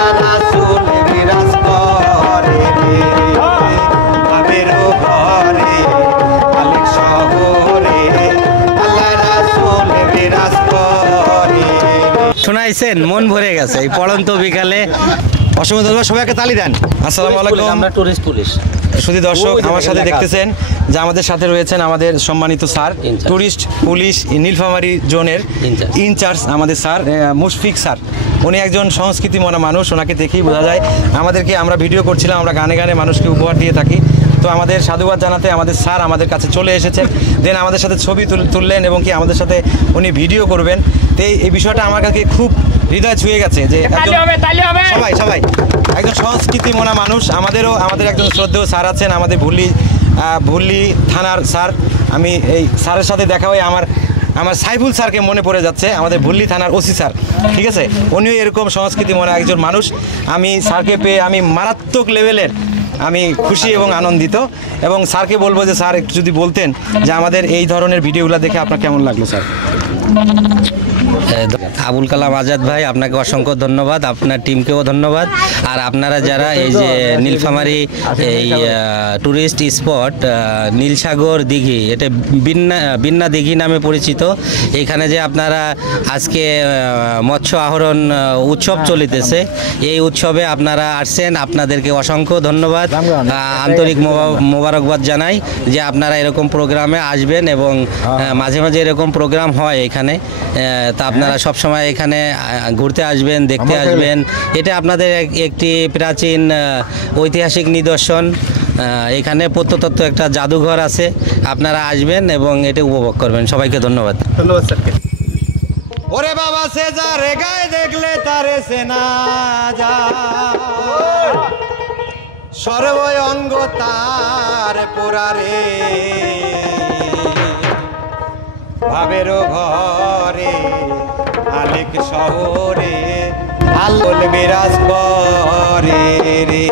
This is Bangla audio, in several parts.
আল্লাহ রাসূল বিরাজ করে রে ভাবের ঘরে আলেক শহরে আল্লাহ রাসূল বিরাজ করে। শোনাইছেন, মন ভরে গেছে এই পড়ন্ত বিকালে। অসংখ্য ধন্যবাদ, সবাইকে তালি দেন। আসসালামু আলাইকুম। আমরা টুরিস্ট পুলিশ। শুধু দর্শক, আমার সাথে দেখতেছেন যে আমাদের সাথে রয়েছেন আমাদের সম্মানিত স্যার, টুরিস্ট পুলিশ নীলফামারী জোনের ইনচার্জ আমাদের স্যার মুশফিক স্যার। উনি একজন সংস্কৃতি মনা মানুষ, ওনাকে দেখেই বোঝা যায়। আমরা ভিডিও করছিলাম, আমরা গানে গানে মানুষকে উপহার দিয়ে থাকি। তো আমাদের সাধুবাদ জানাতে আমাদের স্যার আমাদের কাছে চলে এসেছেন, দেন আমাদের সাথে ছবি তুললেন এবং কি আমাদের সাথে উনি ভিডিও করবেন। তো এই বিষয়টা আমার কাছে খুব হৃদয় ছুঁয়ে গেছে যে সবাই একজন সংস্কৃতি মনা মানুষ। আমাদের একজন শ্রদ্ধেয় স্যার আছেন, আমাদের ভুল্লি থানার স্যার। আমি এই স্যারের সাথে দেখা হয়ে আমার সাইফুল স্যারকে মনে পড়ে যাচ্ছে, আমাদের ভুল্লি থানার ওসি স্যার। ঠিক আছে, উনিও এরকম সংস্কৃতি মনা একজন মানুষ। আমি স্যারকে পেয়ে আমি মারাত্মক লেভেলের আমি খুশি এবং আনন্দিত। এবং স্যারকে বলবো যে স্যার একটু যদি বলতেন যে আমাদের এই ধরনের ভিডিওগুলো দেখে আপনার কেমন লাগলো স্যার? আবুল কালাম আজাদ ভাই, আপনাকে অসংখ্য ধন্যবাদ, আপনার টিমকেও ধন্যবাদ। আর আপনারা যারা এই যে নীলফামারী এই ট্যুরিস্ট স্পট নীলসাগর দিঘি, এটা বিন্না দিঘি নামে পরিচিত, এখানে যে আপনারা আজকে মৎস্য আহরণ উৎসব চলিতেছে, এই উৎসবে আপনারা আসছেন, আপনাদেরকে অসংখ্য ধন্যবাদ, আন্তরিক মোবারকবাদ জানাই যে আপনারা এরকম প্রোগ্রামে আসবেন এবং মাঝে মাঝে এরকম প্রোগ্রাম হয় এখানে। তা আপনারা সবসময় এখানে ঘুরতে আসবেন, দেখতে আসবেন। এটা আপনাদের একটি প্রাচীন ঐতিহাসিক নিদর্শন। এখানে প্রত্নতত্ত্ব একটা জাদুঘর আছে, আপনারা আসবেন এবং এটা উপভোগ করবেন। সবাইকে ধন্যবাদ। ধন্যবাদ স্যারকে। ওরে বাবা সে যারে গায়ে দেখলে তারে সেনা যায়, সর্ব অঙ্গ তার পোড়ারে ভাবের ঘরে আলেক শহরে আল্লাহ বিরাজ করে রে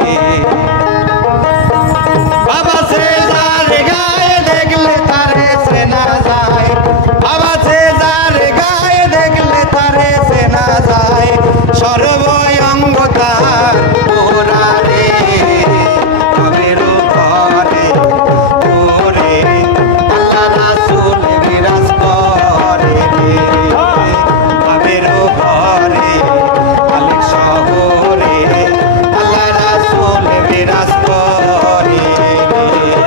বাবা সে যারে গায়ে দেখলে তারে সেনা যায়, বাবা সে যারে গায়ে দেখলে তারে সেনা যায়, সর্ব অঙ্গ তার পোড়ারে ভাবের ঘরে তোরে আল্লাহ রাসূল বিরাজ করে রে ভাবের ঘরে আলেক শহরে আল্লাহ রাসূল বিরাজ করে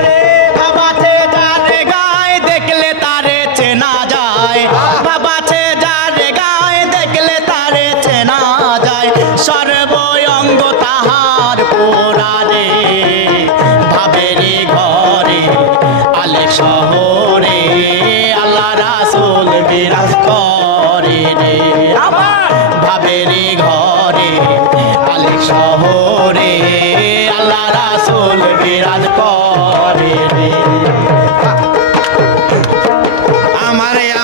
রে বাবা সে যারে গায়ে দেখলে তারে চেনা যায়, বাবা সে যারে গায়ে দেখলে তারে চেনা যায়, সর্ব অঙ্গ তাহার পোড়ারে ভাবেরি ঘরে আলেক শহরে আল্লাহ রাসূল বিরাজ করে রে আমার ভাবেরি ঘরে আলেক শহরে আল্লাহ রাসূল বিরাজ করে রে।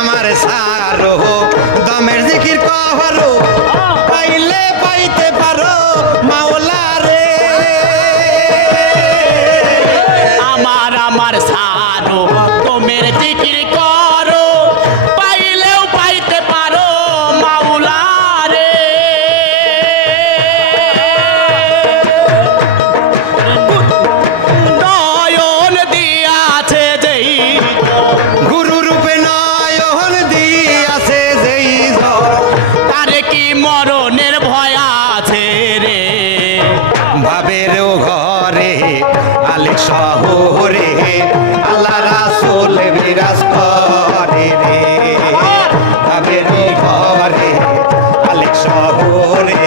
আমার সারো দমের জিকির কহরো পাইলে পাইতে পারো মাওলা রে আমার সারো তোমের জিকির করো পাইলেও পাইতে পারো মাওলা রে। নয়ন দিয়াছে যেই গুরু রূপে নয়ন দিয়াছে যেই তারে কি মরণের ভয় আছে রে ভাবের ঘরে আলেক শহরে আল্লাহ রাসূল বিরাজ করে রে ভাবের ঘরে আলেক শহরে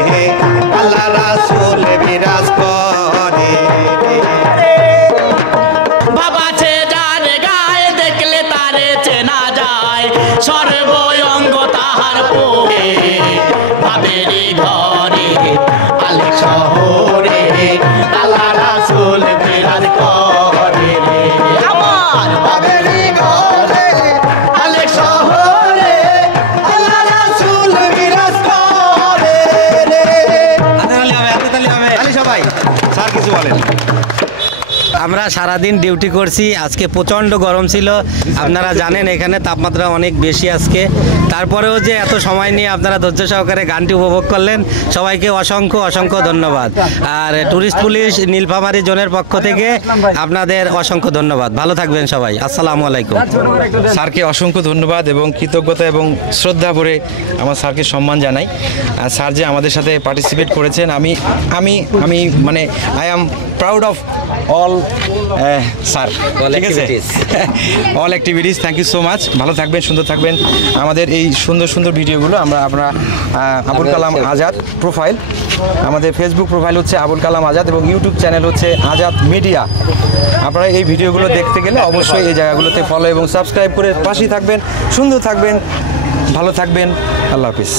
আল্লাহ রাসূল বিরাজ করে রে বাবা সে যারে গায়ে দেখলে তারে চেনা যায়, সর্ব অঙ্গ তাহার পোড়ে ভাবেরি ঘরে আলেক শহরে আল্লাহ রাসূল বিরাজ করে রে আমার ভাবেরি ঘরে আলেক শহরে আল্লাহ রাসূল বিরাজ করে রে। হাতে তালি হবে, হাতে তালি হবে। তালি সবাই। স্যার কিছু বলেন। আমরা সারাদিন ডিউটি করছি, আজকে প্রচণ্ড গরম ছিল, আপনারা জানেন এখানে তাপমাত্রা অনেক বেশি আজকে। তারপরেও যে এত সময় নিয়ে আপনারা ধৈর্য সহকারে গানটি উপভোগ করলেন, সবাইকে অসংখ্য অসংখ্য ধন্যবাদ। আর ট্যুরিস্ট পুলিশ নীলফামারী জোনের পক্ষ থেকে আপনাদের অসংখ্য ধন্যবাদ। ভালো থাকবেন সবাই, আসসালামু আলাইকুম। স্যারকে অসংখ্য ধন্যবাদ এবং কৃতজ্ঞতা এবং শ্রদ্ধা ভরে আমার স্যারকে সম্মান জানাই। আর স্যার যে আমাদের সাথে পার্টিসিপেট করেছেন, আমি আমি আমি মানে I am proud of all sir, ঠিক আছে, all activities. Thank you so much. ভালো থাকবেন, সুন্দর থাকবেন। আমাদের এই সুন্দর সুন্দর ভিডিওগুলো আমরা আবুল কালাম আজাদ প্রোফাইল, আমাদের ফেসবুক প্রোফাইল হচ্ছে আবুল কালাম আজাদ এবং ইউটিউব চ্যানেল হচ্ছে আজাদ মিডিয়া। আপনারা এই ভিডিওগুলো দেখতে গেলে অবশ্যই এই জায়গাগুলোতে ফলো এবং সাবস্ক্রাইব করে পাশেই থাকবেন, সুন্দর থাকবেন, ভালো থাকবেন। আল্লাহ হাফিজ।